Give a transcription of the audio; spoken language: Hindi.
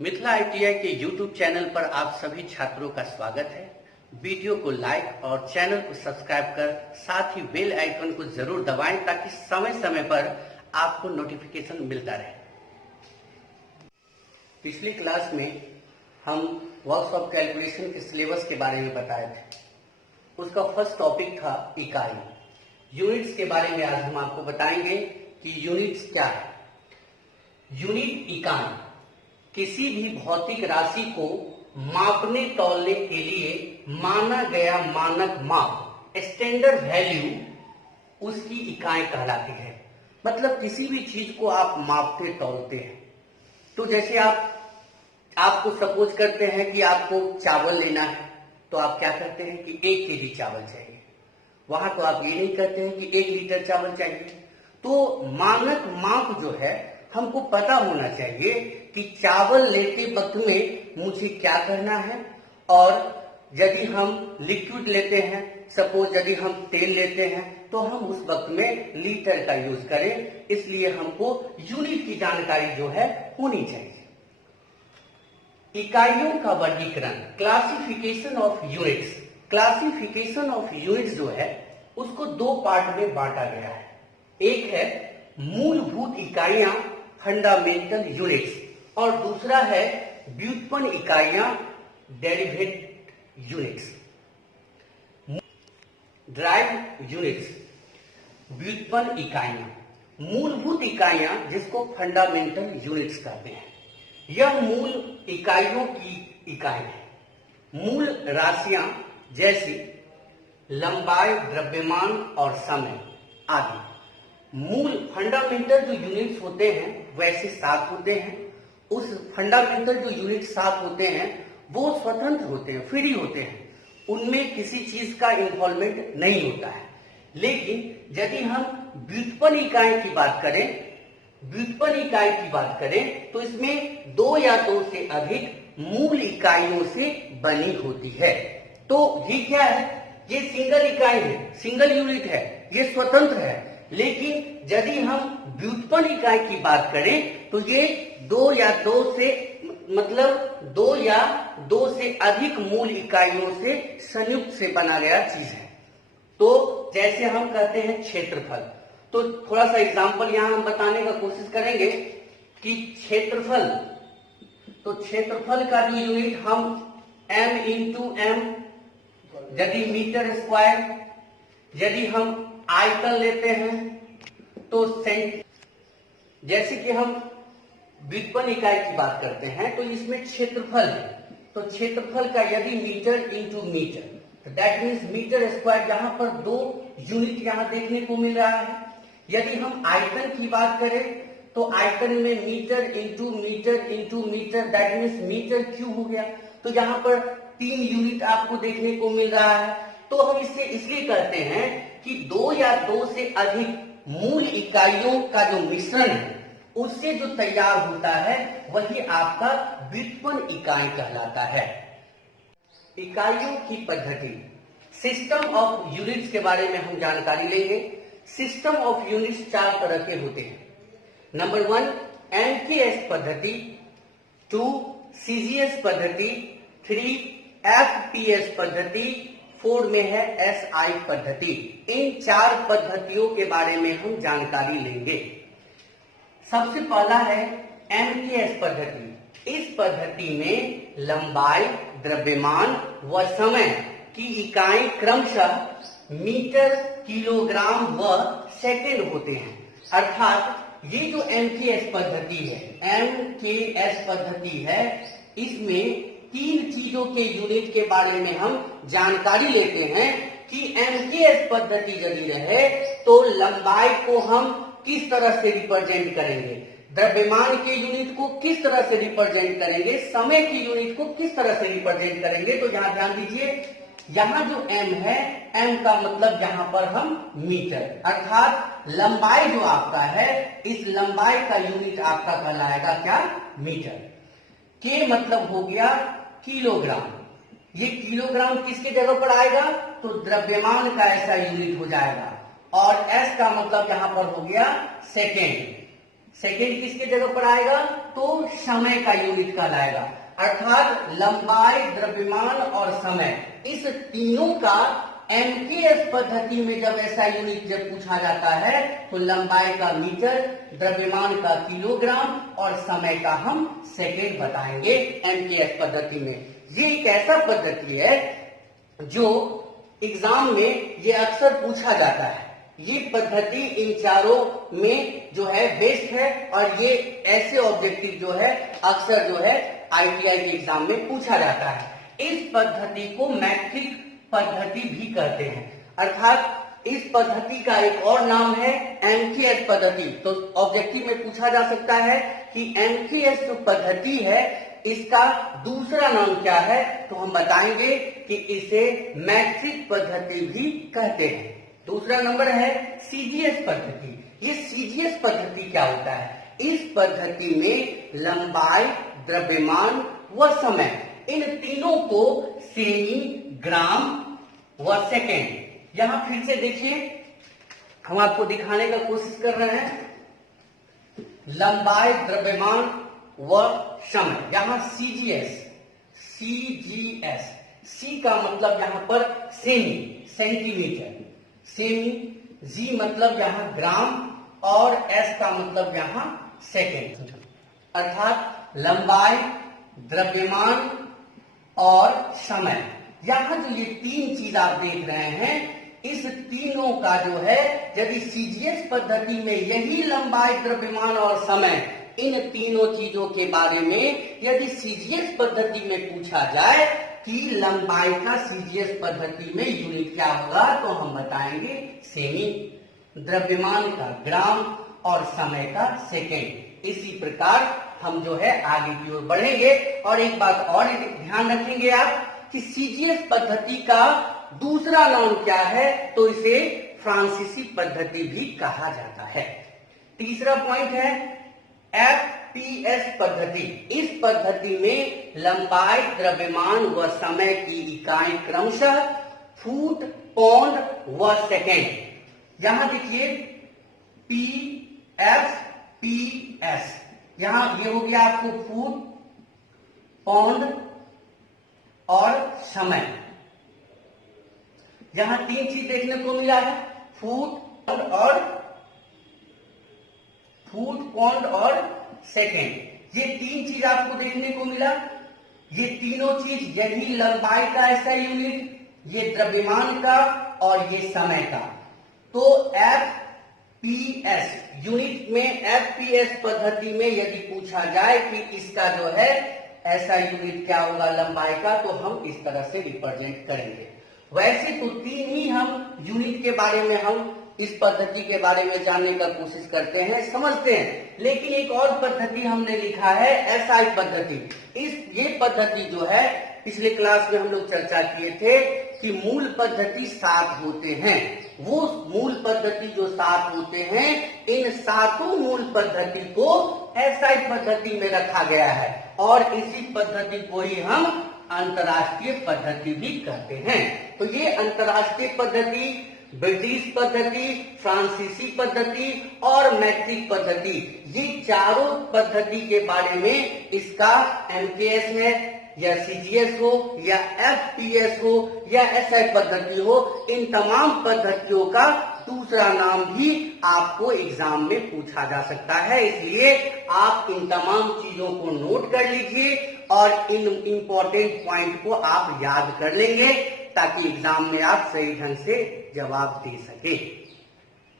मिथिला आईटीआई के यूट्यूब चैनल पर आप सभी छात्रों का स्वागत है। वीडियो को लाइक और चैनल को सब्सक्राइब कर साथ ही बेल आइकन को जरूर दबाएं ताकि समय समय पर आपको नोटिफिकेशन मिलता रहे। पिछली क्लास में हम वर्क्स ऑफ कैलकुलेशन के सिलेबस के बारे में बताए थे। उसका फर्स्ट टॉपिक था इकाई। यूनिट्स के बारे में आज हम आपको बताएंगे कि यूनिट्स क्या है। यूनिट इकाई किसी भी भौतिक राशि को मापने तौलने के लिए माना गया मानक माप स्टैंडर्ड वैल्यू उसकी इकाई कहलाती है। मतलब किसी भी चीज को आप मापते तौलते हैं। तो जैसे आपको सपोज करते हैं कि आपको चावल लेना है, तो आप क्या करते हैं कि 1 केजी चावल चाहिए। वहां तो आप ये नहीं कहते हैं कि 1 लीटर चावल चाहिए। तो मानक माप जो है हमको पता होना चाहिए कि चावल लेते वक्त में मुझे क्या करना है। और यदि हम लिक्विड लेते हैं, सपोज यदि हम तेल लेते हैं, तो हम उस वक्त में लीटर का यूज करें। इसलिए हमको यूनिट की जानकारी जो है होनी चाहिए। इकाइयों का वर्गीकरण, classification of units. Classification of units जो है उसको 2 पार्ट में बांटा गया है। एक है मूलभूत इकाइयां, फंडामेंटल यूनिट्स, और दूसरा है व्युत्पन्न इकाइयां, डेरिवेटिव यूनिट्स। ड्राइव यूनिट्स, व्युत्पन्न इकाइयां, मूलभूत इकाइयां जिसको फंडामेंटल यूनिट्स कहते हैं। यह मूल इकाइयों की इकाई है। मूल राशियां जैसे लंबाई, द्रव्यमान और समय आदि। मूल फंडामेंटल जो यूनिट्स होते हैं वैसे 7 होते हैं। उस फंडामेंटल जो यूनिट 7 होते हैं वो स्वतंत्र होते हैं, फ्री होते हैं। उनमें किसी चीज का इन्वॉल्वमेंट नहीं होता है। लेकिन यदि हम व्युत्पन्न इकाई की बात करें तो इसमें 2 या 2 से अधिक मूल इकाइयों से बनी होती है। तो ये क्या है? ये सिंगल इकाई है, सिंगल यूनिट है, ये स्वतंत्र है। लेकिन यदि हम व्युत्पन्न इकाई की बात करें तो ये 2 या 2 से अधिक मूल इकाइयों से संयुक्त से बना गया चीज है। तो जैसे हम कहते हैं क्षेत्रफल, तो थोड़ा सा एग्जांपल यहां हम बताने का कोशिश करेंगे कि क्षेत्रफल, तो क्षेत्रफल का जो यूनिट हम m इंटू एम, यदि मीटर स्क्वायर, यदि हम आयतन लेते हैं तो जैसे कि हम व्युत्पन्न इकाई की बात करते हैं तो इसमें क्षेत्रफल है। तो क्षेत्रफल का यदि मीटर इंटू मीटर, तो दैट मीन्स मीटर स्क्वायर, यहां पर 2 यूनिट यहां देखने को मिल रहा है। यदि हम आयतन की बात करें तो आयतन में metre into metre, that means metre cube हो गया। तो यहां पर 3 यूनिट आपको देखने को मिल रहा है। तो हम इससे इसलिए कहते हैं कि 2 या 2 से अधिक मूल इकाइयों का जो मिश्रण है उससे जो तैयार होता है वही आपका व्युत्पन्न इकाई कहलाता है। इकाइयों की पद्धति, सिस्टम ऑफ यूनिट्स के बारे में हम जानकारी लेंगे। सिस्टम ऑफ यूनिट्स 4 तरह के होते हैं। नंबर 1 एमकेएस पद्धति, 2 सीजीएस पद्धति, 3 एफपीएस पद्धति, 4 में है एसआई पद्धति। इन 4 पद्धतियों के बारे में हम जानकारी लेंगे। सबसे पहला है एमकेएस पद्धति। इस पद्धति में लंबाई, द्रव्यमान व समय की इकाई क्रमशः मीटर, किलोग्राम व सेकंड होते हैं। अर्थात ये जो एमकेएस पद्धति है इसमें 3 चीजों के यूनिट के बारे में हम जानकारी लेते हैं कि एमकेएस पद्धति यदि रहे तो लंबाई को हम किस तरह से रिप्रेजेंट करेंगे, द्रव्यमान के यूनिट को किस तरह से रिप्रेजेंट करेंगे, समय के यूनिट को किस तरह से रिप्रेजेंट करेंगे। तो यहां ध्यान दीजिए, यहां जो m है, m का मतलब यहां पर हम मीटर, अर्थात लंबाई जो आपका है इस लंबाई का यूनिट आपका कहलाएगा क्या? मीटर। के मतलब हो गया किलोग्राम। ये किलोग्राम किसके जगह पर आएगा? तो द्रव्यमान का ऐसा यूनिट हो जाएगा। और एस का मतलब यहां पर हो गया सेकेंड। सेकेंड किसके जगह पर आएगा, तो समय का यूनिट कहलाएगा। अर्थात लंबाई, द्रव्यमान और समय, इस तीनों का एमकेएस पद्धति में जब ऐसा यूनिट जब पूछा जाता है तो लंबाई का मीटर, द्रव्यमान का किलोग्राम और समय का हम सेकेंड बताएंगे एमकेएस पद्धति में। ये एक ऐसा पद्धति है जो एग्जाम में ये अक्सर पूछा जाता है। ये पद्धति इन चारों में जो है बेस्ट है और ये ऐसे ऑब्जेक्टिव जो है अक्सर जो है आईटीआई के एग्जाम में पूछा जाता है। इस पद्धति को मैट्रिक पद्धति भी कहते हैं। अर्थात इस पद्धति का एक और नाम है एमकेएस पद्धति। तो ऑब्जेक्टिव में पूछा जा सकता है कि एमकेएस जो पद्धति है इसका दूसरा नाम क्या है, तो हम बताएंगे कि इसे मैट्रिक पद्धति भी कहते हैं। दूसरा नंबर है सीजीएस पद्धति। ये सीजीएस पद्धति क्या होता है, इस पद्धति में लंबाई, द्रव्यमान व समय, इन तीनों को सेमी, ग्राम व सेकेंड, यहां फिर से देखिए हम आपको दिखाने का कोशिश कर रहे हैं। लंबाई, द्रव्यमान व समय, यहां सीजीएस, सीजीएस, सी का मतलब यहां पर सेमी, सेंटीमीटर, सेमी, जी मतलब यहां ग्राम और एस का मतलब यहां सेकेंड। अर्थात लंबाई, द्रव्यमान और समय, यहां जो ये तीन चीज आप देख रहे हैं, इस तीनों का जो है यदि सीजीएस पद्धति में यही लंबाई, द्रव्यमान और समय, इन तीनों चीजों के बारे में यदि सीजीएस पद्धति में पूछा जाए कि लंबाई का सीजीएस पद्धति में यूनिट क्या होगा, तो हम बताएंगे सेमी, द्रव्यमान का ग्राम और समय का सेकेंड। इसी प्रकार हम जो है आगे की ओर बढ़ेंगे। और एक बात और ध्यान रखेंगे आप कि सीजीएस पद्धति का दूसरा नाम क्या है, तो इसे फ्रांसीसी पद्धति भी कहा जाता है। तीसरा पॉइंट है एफपीएस पद्धति। इस पद्धति में लंबाई, द्रव्यमान व समय की इकाई क्रमशः फुट, पौंड व सेकेंड। यहां देखिए पीएफपीएस, यहां ये हो गया आपको फुट, पौंड और समय। यहां तीन चीज देखने को मिला है, फुट पौंड और सेकेंड। ये तीन चीज आपको देखने को मिला। ये तीनों चीज, यही लंबाई का ऐसा यूनिट, ये द्रव्यमान का और ये समय का। तो एफपीएस यूनिट में, एफपीएस पद्धति में यदि पूछा जाए कि इसका जो है ऐसा यूनिट क्या होगा लंबाई का, तो हम इस तरह से रिप्रेजेंट करेंगे। वैसे तो तीन ही हम यूनिट के बारे में, हम इस पद्धति के बारे में जानने का कोशिश करते हैं, समझते हैं, लेकिन एक और पद्धति हमने लिखा है एसआई पद्धति। ये पद्धति जो है पिछले क्लास में हम लोग चर्चा किए थे कि मूल पद्धति 7 होते हैं। वो मूल पद्धति जो 7 होते हैं, इन 7 मूल पद्धति को एसआई पद्धति में रखा गया है और इसी पद्धति को ही हम अंतर्राष्ट्रीय पद्धति भी कहते हैं। तो ये अंतर्राष्ट्रीय पद्धति, ब्रिटिश पद्धति, फ्रांसीसी पद्धति और मैट्रिक पद्धति, ये चारों पद्धति के बारे में इसका एमकेएस है या सीजीएस हो या एफपीएस हो या एसआई पद्धति हो, इन तमाम पद्धतियों का दूसरा नाम भी आपको एग्जाम में पूछा जा सकता है। इसलिए आप इन तमाम चीजों को नोट कर लीजिए और इन इंपॉर्टेंट पॉइंट को आप याद कर लेंगे ताकि एग्जाम में आप सही ढंग से जवाब दे सके।